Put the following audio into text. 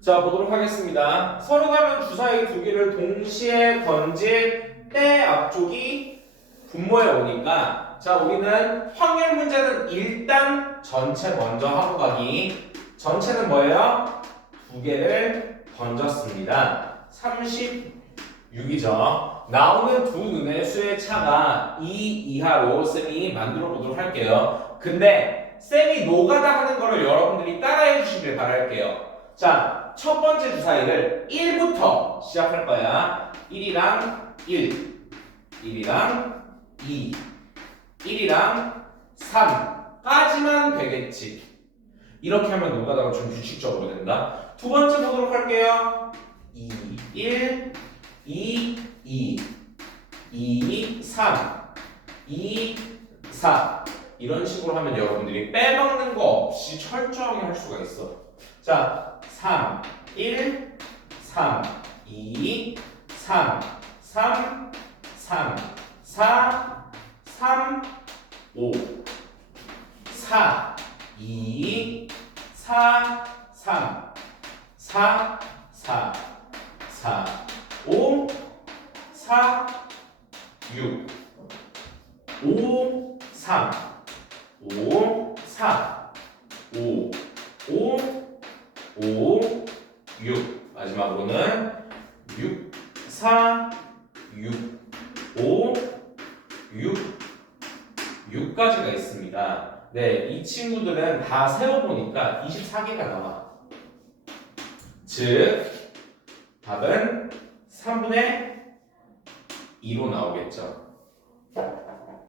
자, 보도록 하겠습니다. 서로 다른 주사위 두 개를 동시에 던질 때 앞쪽이 분모에 오니까 자, 우리는 확률 문제는 일단 전체 먼저 하고 가기. 전체는 뭐예요? 두 개를 던졌습니다. 36이죠. 나오는 두 눈의 수의 차가 2 이하로 쌤이 만들어 보도록 할게요. 근데 쌤이 노가다 하는 거를 여러분들이 따라해 주시길 바랄게요. 자, 첫 번째 주사위를 1부터 시작할 거야. 1이랑 1, 1이랑 2, 1이랑 3까지만 되겠지. 이렇게 하면 노가다가 좀 규칙적으로 된다. 두 번째 보도록 할게요. 2, 1, 2, 2, 2, 3, 2, 4 이런 식으로 하면 여러분들이 빼먹는 거 없이 철저하게 할 수가 있어. 자, 3, 1, 3, 2, 3, 3, 3, 4, 3, 5, 4, 2, 4, 3, 4, 4, 4, 5, 4, 6, 5, 3, 5, 4, 5, 5, 5, 6. 마지막으로는 6, 4, 6, 5, 6, 6까지가 있습니다. 네, 이 친구들은 다 세어보니까 24개가 나와. 즉, 답은 3분의 2로 나오겠죠.